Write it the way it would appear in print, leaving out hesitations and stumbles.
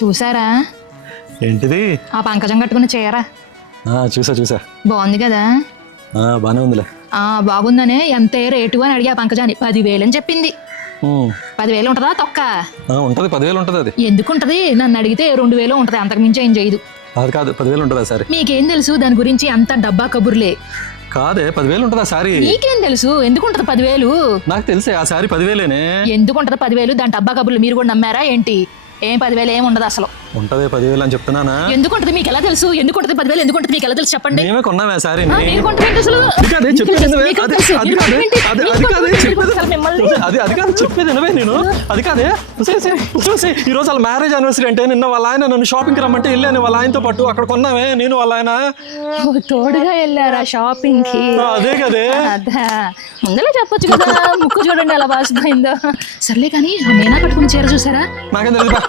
చూసారా ఏంటిది? ఆ పంకజం కట్టుకున్న చీర చూసా బాగుంది కదా. బానే ఉందిలే. బాగుందనే ఎంత రేటు అని అడిగా పంకజాని. 10,000 అని చెప్పింది. 10,000 ఉంటుందా తొక్క? ఉంటది, 10,000 ఉంటది. అది ఎందుకుంటది? నన్ను అడిగితే 2,000 ఉంటది, అంతకు మించి ఏం చేయదు. అది కాదు, 10,000 ఉంటుందా సారీ? మీకేం తెలుసు దాని గురించి? అంత డబ్బా కబుర్లే. కాదే, 10,000 ఉంటుందా సారీ? నీకేం తెలుసు ఎందుకుంటది 10,000? నాకు తెలిసే ఆ సారీ 10,000. ఎందుకుంటది 10,000? దాని డబ్బా కబుర్లు మీరు కూడా నమ్మారా ఏంటి? ఏం 10,000 ఏం ఉండదు అసలు. ఉంటది 10,000 అని చెప్తున్నానా? ఎందుకుంటది మీకు ఎలా తెలుసు? ఎందుకుంటది 10,000? ఎందుకుంటది మీకు ఎలా తెలుసు చెప్పండి. మేమే కొన్నామే సారీ. మీరు కొంటారేంటి అసలు? అది కాదు చెప్పేది వినవే. నేను అది కాదే. ఈ రోజు వాళ్ళ మ్యారేజ్ యానివర్సరీ అంటే నిన్న వాళ్ళ ఆయన నన్ను షాపింగ్ కి రమ్మంటే వెళ్ళాను వాళ్ళ ఆయనతో పాటు. అక్కడ కొన్నామే నేను వాళ్ళ ఆయన. తోడుగా వెళ్ళారా షాపింగ్ కి? అదే కదే. అదా ముందర చెప్పొచ్చు కదా. ముక్కు చూడండి ఎలా వాసిపోయిందో. సర్లే కానీ ఆ మీనా కట్టుకుని చీర చూసారా? నాకేం తెలియదు.